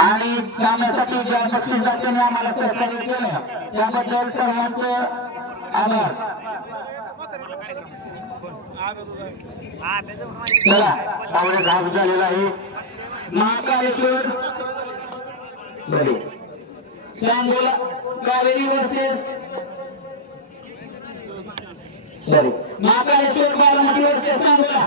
आणि कामासाठी ज्या बक्षीसदार त्यांनी आम्हाला सहकार्य केलं त्याबद्दल सर्वांचं आभार. चला आवडे घास झालेला आहे. महाकालेश्वर बरे. सांगोला कावेरी वर्सेस बरे. महाकालेश्वर बारामती वर्सेस सांगोला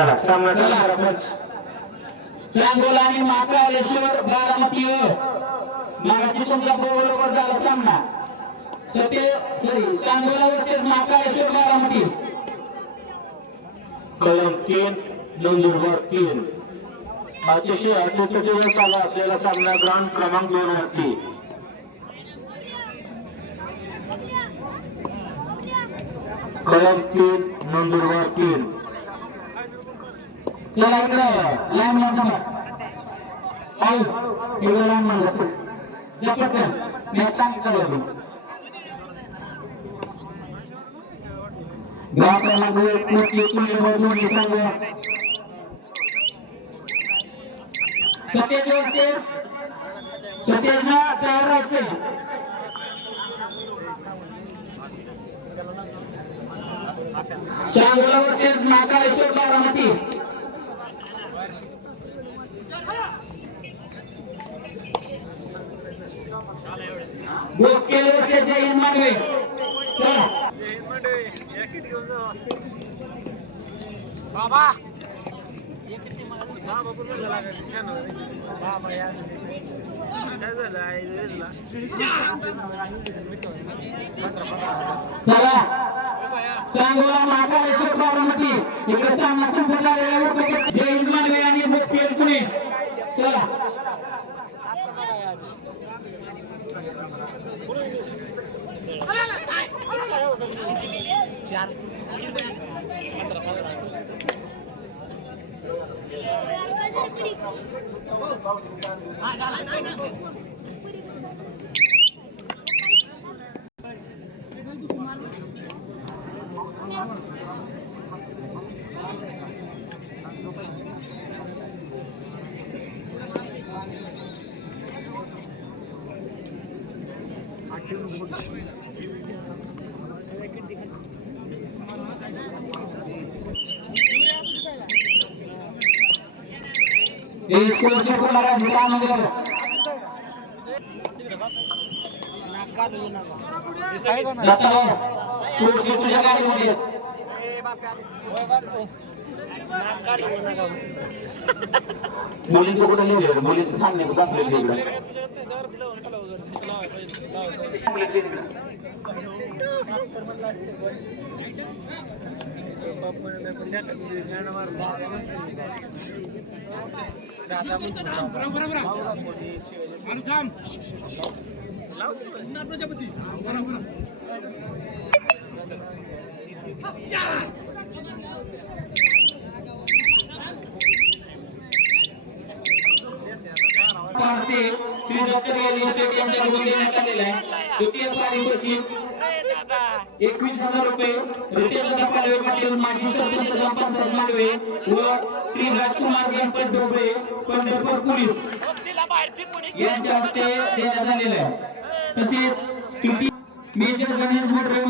चला सामना सांगोला आणि महाकालेश्वर बारामती मागाशी तुमच्या बरोबर झाला सामना. सत्य सांगोला वर्सेस महाकालेश्वर बारामती. कलम तीन नंदुरबार तीन. अतिशय अतिशय चालू असलेला सामना ग्राउंड क्रमांक दोन वरती. कलम तीन नंदुरबार तीन. चला इकडे आई इकडे लाईन मान जा मोठी पुणे दोन्ही संघ सतेज ना तयार राहायचे सांगोला वर्सेस बारामती. गोकेल वर्सेस जय मानवे. चला. बाबा. चला. सांगोला महाकालेश्वर बारामती. इकडे सामना Aqui no mundo. शिकून आला दुकानमध्ये दत्ताभाऊ स्कूल शिक तुझ्या गाडीमध्ये. मुलींचं कुठं लिहिलं मुलींचं सांगणे कुठं आपल्या पाचशे श्री दत्त रिअल वतीने आहे द्वितीय पारितोषिक एकवीस हजार रुपये रिटेल पालवे पाटील माजी सरपंच ग्रामपंचायत व श्री राजकुमार गणपत डोबळे पंढरपूर पोलीस यांच्या हस्ते देण्यात आलेलं आहे. तसेच मेजर गणेश मोटरे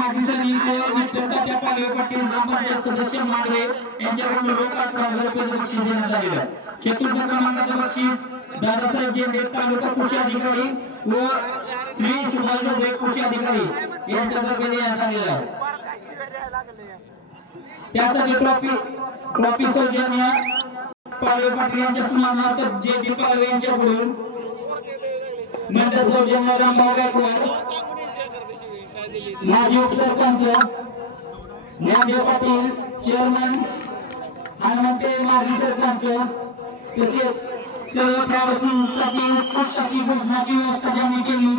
पालवे पाटील ग्रामपंचायत सदस्य मालवे यांच्याकडून रोख रुपये बक्षीस देण्यात आलेलं चतुर्थ क्रमांकाचं बक्षीस दादासाहेब जेंडे तालुका कृषी अधिकारी व श्री सुभाष कृषी अधिकारी यांच्यातर्फे देण्यात आलेलं आहे त्यासाठी ट्रॉफी ट्रॉफी सौजन्य पालवे पाटील यांच्या सन्मानार्थ जे डी पालवे यांच्याकडून मंडळ सौजन्य गायकवाड. माजी उपसरपंच ज्ञानदेव पाटील चेअरमन हनुमंते माजी सरपंच. तसेच सर्व प्रवासींसाठी उत्कृष्ट अशी भोजनाची व्यवस्था ज्यांनी केली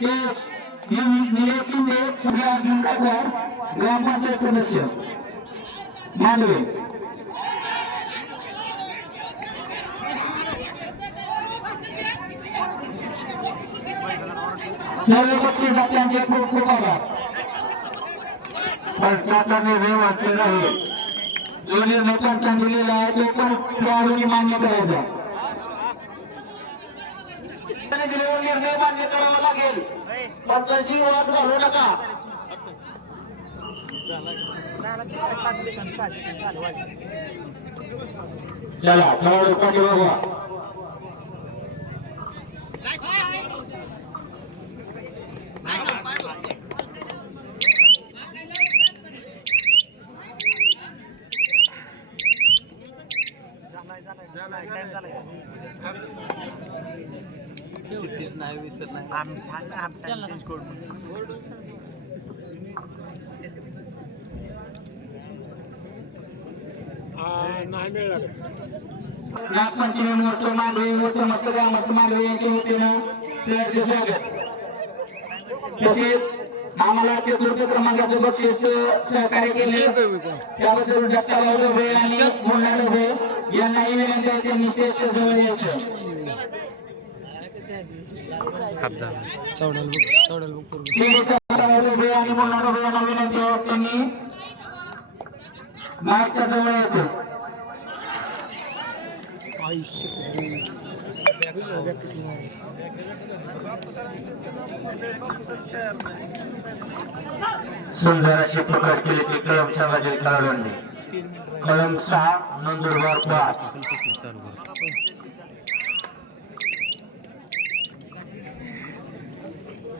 ते निलेश शिंदे अर्जुन गायकवाड ग्रामपंचायत सदस्य. मांडवे सर्व नेत्यांचे खूप खूप आभार. पंचाचा निर्णय वाचलेला आहे. जो निर्णय पंचाने दिलेला आहे तो पण खेळाडूंनी मान्य करायचा दिलेला निर्णय मान्य करावा लागेल. पंचाशी वाद घालू नका. चला थोडा लोकांनी बाबा नाही विसर नाही. आम्ही सांग ना चेंज नाही नागपंचमी मांडवी मांडवी यांच्या वतीनं स्वागत तसेच आम्हाला चतुर्थ क्रमांकाचं बक्षीस सहकार्य केले. त्याबद्दल आणि मुन्ना डोबे यांनाही विनंती आहे त्यांनी स्टेजच्या जवळ यायचं. चौडाल बुक चौडाल बुक आणि मुन्ना डोबे यांना विनंती आहे त्यांनी जवळ यायचं आयुष्य सुंदर अशी प्रकार केली ती कळम संघातील खेळाडूंनी कळम सहा नंदुरबार पाच.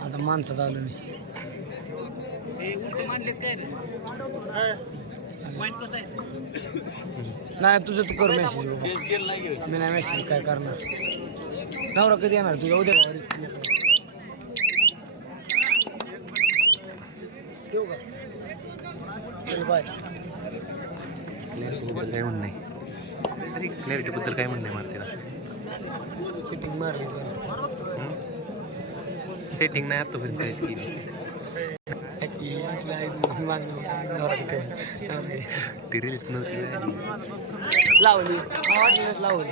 आता माणसात आलो मी. नाही तुझं तू कर मेसेज मी नाही मेसेज काय करणार. नवरा कधी येणार? तुझ्या उद्या ठेवू का? बाय क्लॅरिटीबद्दल काय म्हणणं आहे क्लॅरिटीबद्दल काय म्हणणं आहे मारतीला. सिटिंग मारली सेटिंग नाही आतापर्यंत काहीच केली की म्हटलं आहे म्हणून मागणं बघा, नवरा कुठे आहे? नवरा. ती रील्स नव्हती लावली मला वाटलं लावली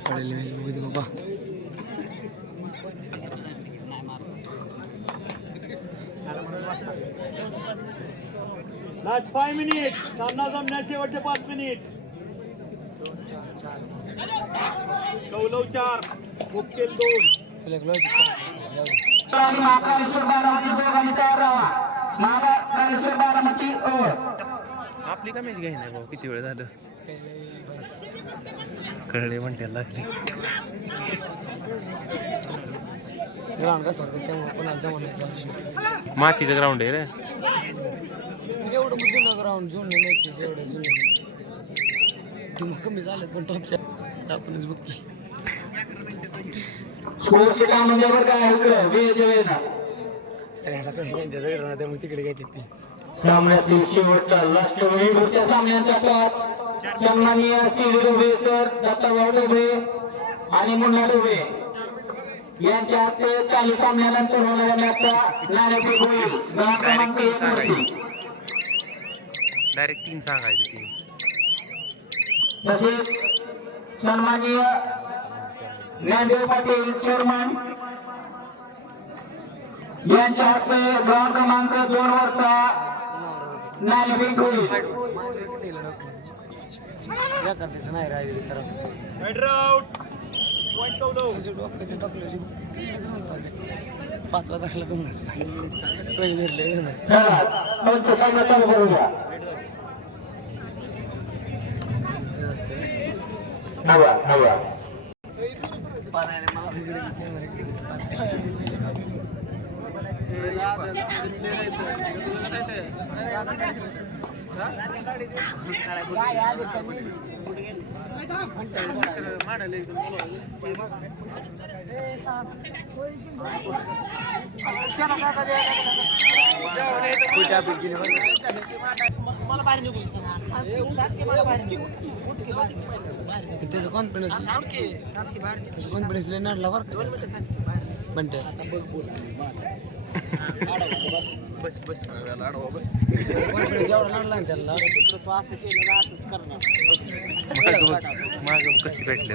पडेल मेस बघू दे बाबा लास्ट फाय मिनिट सामना जमण्या शेवटचे पाच मिनिट कौलव चार. मुक्केल दोन. तुला महाकालेश्वर बारामती दोघांनी तयार राहा महाकालेश्वर बारामती अ आपली का मॅच घ्याय नाही भाऊ? किती वेळ झालं. कळले म्हणते लागली नाही. मातीचं ग्राउंड आहे रे. एवढं मग जुनं ग्राउंड जुनं मॅचेस एवढं जुनं. कमी झालेत पण टॉपच्या आपणच बघ की स्पोर्ट्स म्हणजे बरं काय इकडं त्यांच्या त्यामुळे तिकडे घेतात ते. सामन्यातील शेवटचा लास्ट पुढच्या सामन्याचा टॉच सन्माननीय श्री डोबे सर दत्ताभाऊ डोबे आणि मुन्ना डोबे यांच्या हस्ते चालू सामन्यानंतर होणाऱ्या मॅचचा होईल. गाव क्रमांक एक वरती डायरेक्ट तीन सांगायचं तीन. तसेच सन्माननीय ज्ञानदेव पाटील चेअरमन यांच्या हस्ते ग्राउंड क्रमांक दोन वरचा नाणेफेक होईल या करण्याचं नाही राहिले तर हेड आउट पॉईंट कौलव पाचवा दाखला दोनच पहिले धरले दोनच चला तुमचं सगळं मला त्याचं कॉन्फिडन्स कॉन्फिडन्स लय नडला बरं का बंटे कॉन्फिडन्स एवढा नडला ना त्याला मागं मागं कसं भेटले